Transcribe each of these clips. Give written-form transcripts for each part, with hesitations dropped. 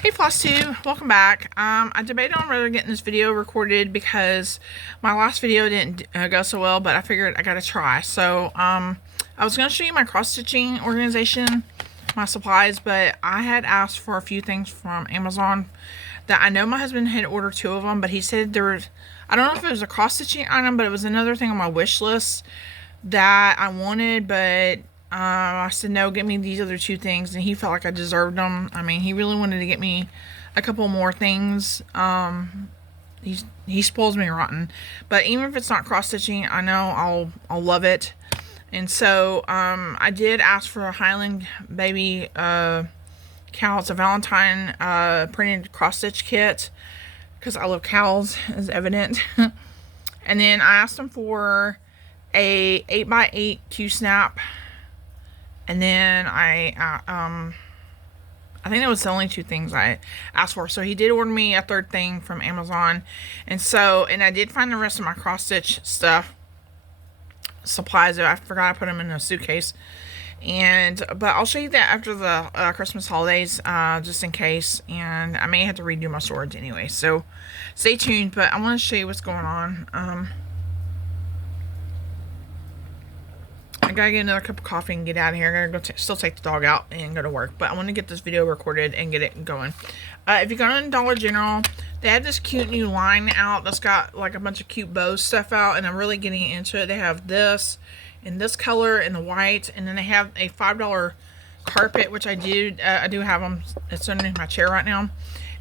Hey FLOSSTUBE, welcome back. I debated on whether getting this video recorded because my last video didn't go so well, but I figured I gotta try. So I was gonna show you my cross-stitching organization, my supplies, but I had asked for a few things from Amazon that I know my husband had ordered 2 of them, but he said there was, I don't know if it was a cross-stitching item, but it was another thing on my wish list that I wanted, but I said, no, get me these other 2 things, and he felt like I deserved them. I mean, he really wanted to get me a couple more things. He spoils me rotten, but even if it's not cross-stitching, I know I'll love it. And so I did ask for a Highland Baby cowl. It's a Valentine printed cross-stitch kit because I love cowls, as evident. And then I asked him for a 8x8 Q-snap. And then I think that was the only 2 things I asked for. So he did order me a 3rd thing from Amazon. And I did find the rest of my cross-stitch stuff, supplies. I forgot I put them in a suitcase. But I'll show you that after the Christmas holidays, just in case. And I may have to redo my storage anyway. So stay tuned. But I want to show you what's going on. I gotta get another cup of coffee and get out of here. I gotta go still take the dog out and go to work. But I want to get this video recorded and get it going. If you go to Dollar General, they have this cute new line out that's got like a bunch of cute bow stuff out, and I'm really getting into it. They have this in this color and the white, and then they have a $5 carpet, which I do have them. It's underneath my chair right now, and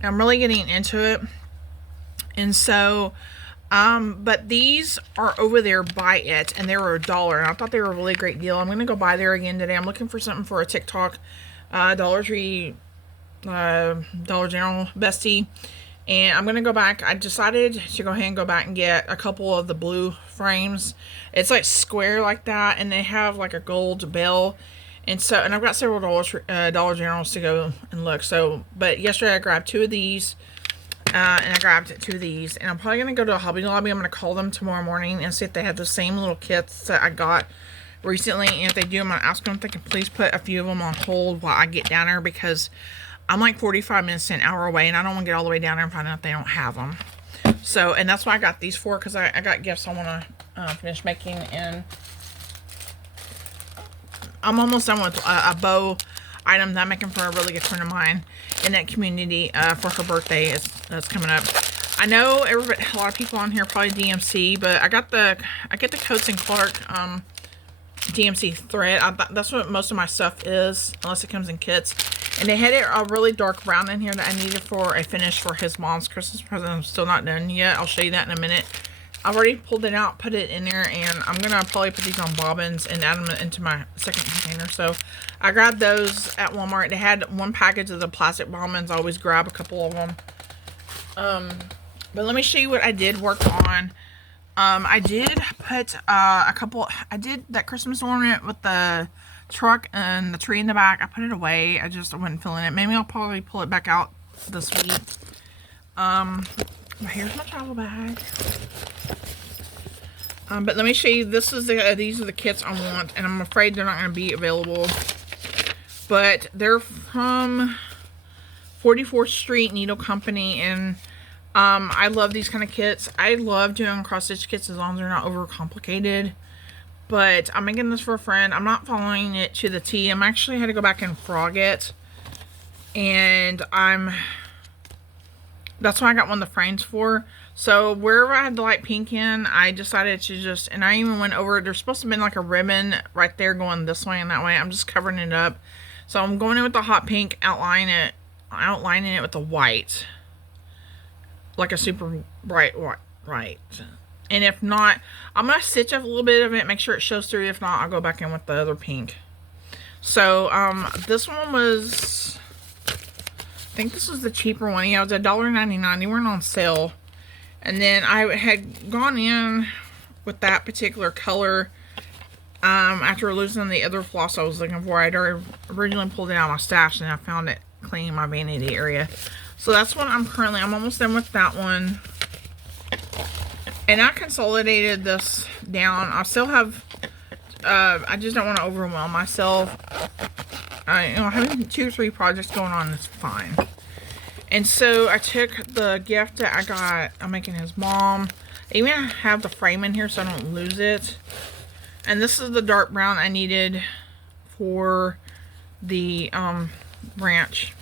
I'm really getting into it. And so but these are over there by it, and they were $1, and I thought they were a really great deal. I'm gonna go by there again today. I'm looking for something for a TikTok, Dollar Tree, Dollar General bestie, and I'm gonna go back. I decided to go ahead and go back and get a couple of the blue frames. It's like square like that, and they have like a gold bell. And I've got several Dollar Generals to go and look. But yesterday I grabbed 2 of these. And I grabbed 2 of these, and I'm probably going to go to a Hobby Lobby. I'm going to call them tomorrow morning and see if they have the same little kits that I got recently. And if they do, I'm going to ask them if they can please put a few of them on hold while I get down there, because I'm like 45 minutes to an hour away, and I don't want to get all the way down there and find out they don't have them. So, and that's why I got these for, because I got gifts I want to finish making. And I'm almost done with a bow item that I'm making for a really good friend of mine in that community for her birthday. That's coming up. I know a lot of people on here probably DMC, but I get the Coats and Clark DMC thread. That's what most of my stuff is, unless it comes in kits. And they had a really dark brown in here that I needed for a finish for his mom's Christmas present. I'm still not done yet. I'll show you that in a minute. I've already pulled it out, put it in there, and I'm going to probably put these on bobbins and add them into my second container. So I grabbed those at Walmart. They had 1 package of the plastic bobbins. I always grab a couple of them. But let me show you what I did work on. I did put I did that Christmas ornament with the truck and the tree in the back. I put it away. I wasn't feeling it. Maybe I'll probably pull it back out this week. Here's my travel bag. But let me show you. These are the kits I want, and I'm afraid they're not going to be available. But they're from 44th Street Needle Company, and I love these kind of kits. I love doing cross-stitch kits as long as they're not overcomplicated. But I'm making this for a friend. I'm not following it to the T. I'm actually had to go back and frog it, and that's what I got one of the frames for. So wherever I had the light pink in, I decided to and I even went over, there's supposed to have been like a ribbon right there going this way and that way. I'm just covering it up. So I'm going in with the hot pink, outlining it with the white. Like a super bright white. And if not, I'm going to stitch up a little bit of it, make sure it shows through. If not, I'll go back in with the other pink. So this one was, I think this was the cheaper one. Yeah, it was $1.99. They weren't on sale. And then I had gone in with that particular color after losing the other floss I was looking for. I'd originally pulled it out of my stash, and I found it cleaning my vanity area. So that's what I'm almost done with that one. And I consolidated this down. I still have, I just don't want to overwhelm myself. Having 2 or 3 projects going on is fine. And so I took the gift that I got. I'm making his mom. I even have the frame in here so I don't lose it. And this is the dark brown I needed for the branch.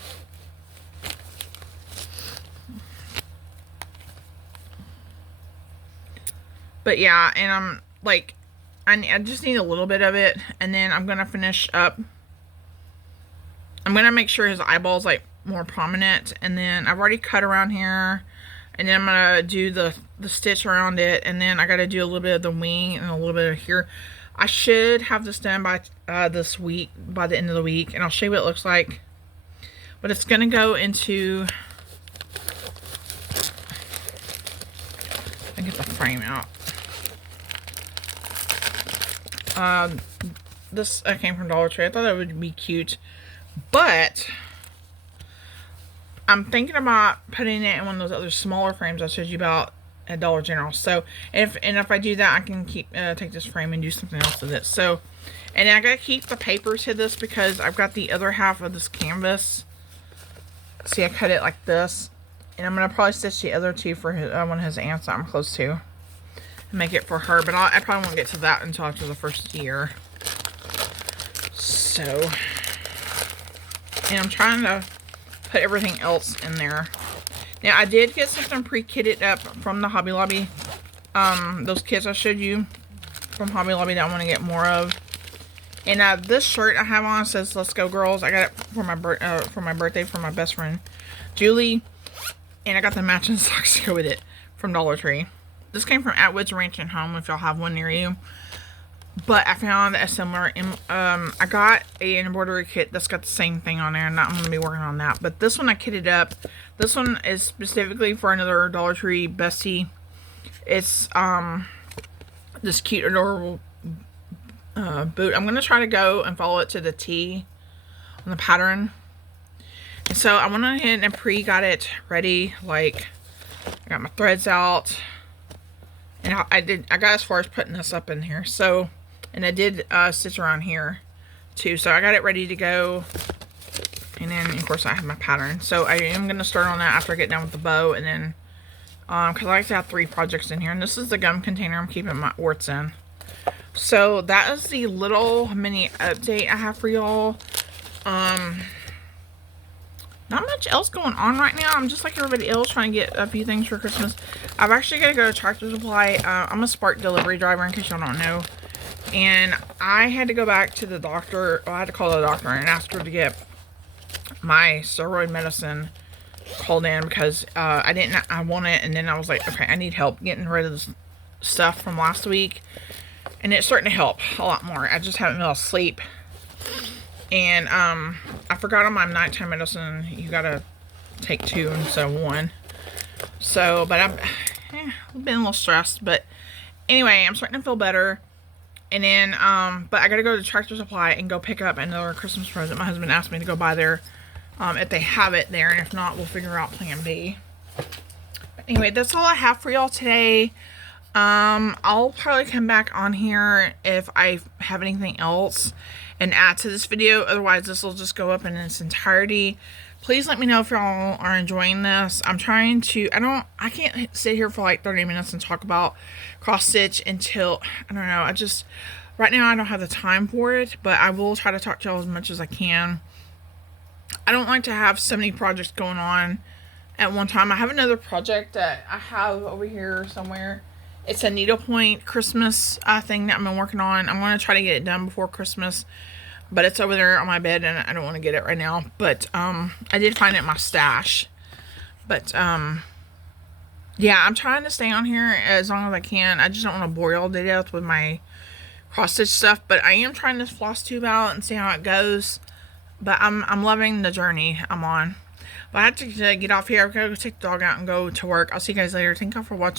But yeah, and I'm like, I just need a little bit of it, and then I'm gonna finish up. I'm gonna make sure his eyeball's like more prominent, and then I've already cut around here, and then I'm gonna do the stitch around it, and then I gotta do a little bit of the wing and a little bit of here. I should have this done by this week, by the end of the week, and I'll show you what it looks like. But it's gonna go into, I get the frame out. This came from Dollar Tree. I thought that would be cute, but I'm thinking about putting it in one of those other smaller frames I showed you about at Dollar General. So if I do that, I can keep take this frame and do something else with it. So, and then I gotta keep the paper to this because I've got the other half of this canvas. See, I cut it like this, and I'm gonna probably stitch the other two for his, one of his aunts that I'm close to, and make it for her. But I probably won't get to that until after the first year. So, and I'm trying to put everything else in there. Now, I did get something pre-kitted up from the Hobby Lobby. Those kits I showed you from Hobby Lobby that I want to get more of. And this shirt I have on says "Let's Go Girls." I got it for my birthday for my best friend Julie, and I got the matching socks to go with it from Dollar Tree. This came from Atwood's Ranch and Home if y'all have one near you. But I found a similar, I got an embroidery kit that's got the same thing on there, and I'm going to be working on that. But this one I kitted up. This one is specifically for another Dollar Tree bestie. It's this cute, adorable boot. I'm going to try to go and follow it to the T on the pattern. And so I went ahead and got it ready. Like, I got my threads out. And I got as far as putting this up in here. So, and I did stitch around here too. So I got it ready to go. And then, of course, I have my pattern. So I am going to start on that after I get done with the bow. And then, because I like to have 3 projects in here. And this is the gum container I'm keeping my orts in. So that is the little mini update I have for y'all. Not much else going on right now. I'm just like everybody else trying to get a few things for Christmas. I've actually got to go to Tractor Supply. I'm a Spark delivery driver in case y'all don't know. And I had to go back to the doctor. Well, I had to call the doctor and ask her to get my steroid medicine called in because I want it. And then I was like, okay, I need help getting rid of this stuff from last week. And it's starting to help a lot more. I just haven't been able to sleep. And I forgot on my nighttime medicine, you gotta take 2 instead of 1. So, but I've been a little stressed. But anyway, I'm starting to feel better. And then, but I gotta go to Tractor Supply and go pick up another Christmas present. My husband asked me to go by there if they have it there. And if not, we'll figure out plan B. But anyway, that's all I have for y'all today. I'll probably come back on here if I have anything else and add to this video. Otherwise, this will just go up in its entirety. Please let me know if y'all are enjoying this. I'm trying to, I can't sit here for like 30 minutes and talk about cross stitch until, I don't know, right now I don't have the time for it, but I will try to talk to y'all as much as I can. I don't like to have so many projects going on at one time. I have another project that I have over here somewhere. It's a needlepoint Christmas thing that I've been working on. I'm going to try to get it done before Christmas. But it's over there on my bed and I don't want to get it right now. But I did find it in my stash. But yeah, I'm trying to stay on here as long as I can. I just don't want to bore y'all to death with my cross stitch stuff. But I am trying this floss tube out and see how it goes. But I'm loving the journey I'm on. But I have to get off here. I've got to go take the dog out and go to work. I'll see you guys later. Thank y'all for watching.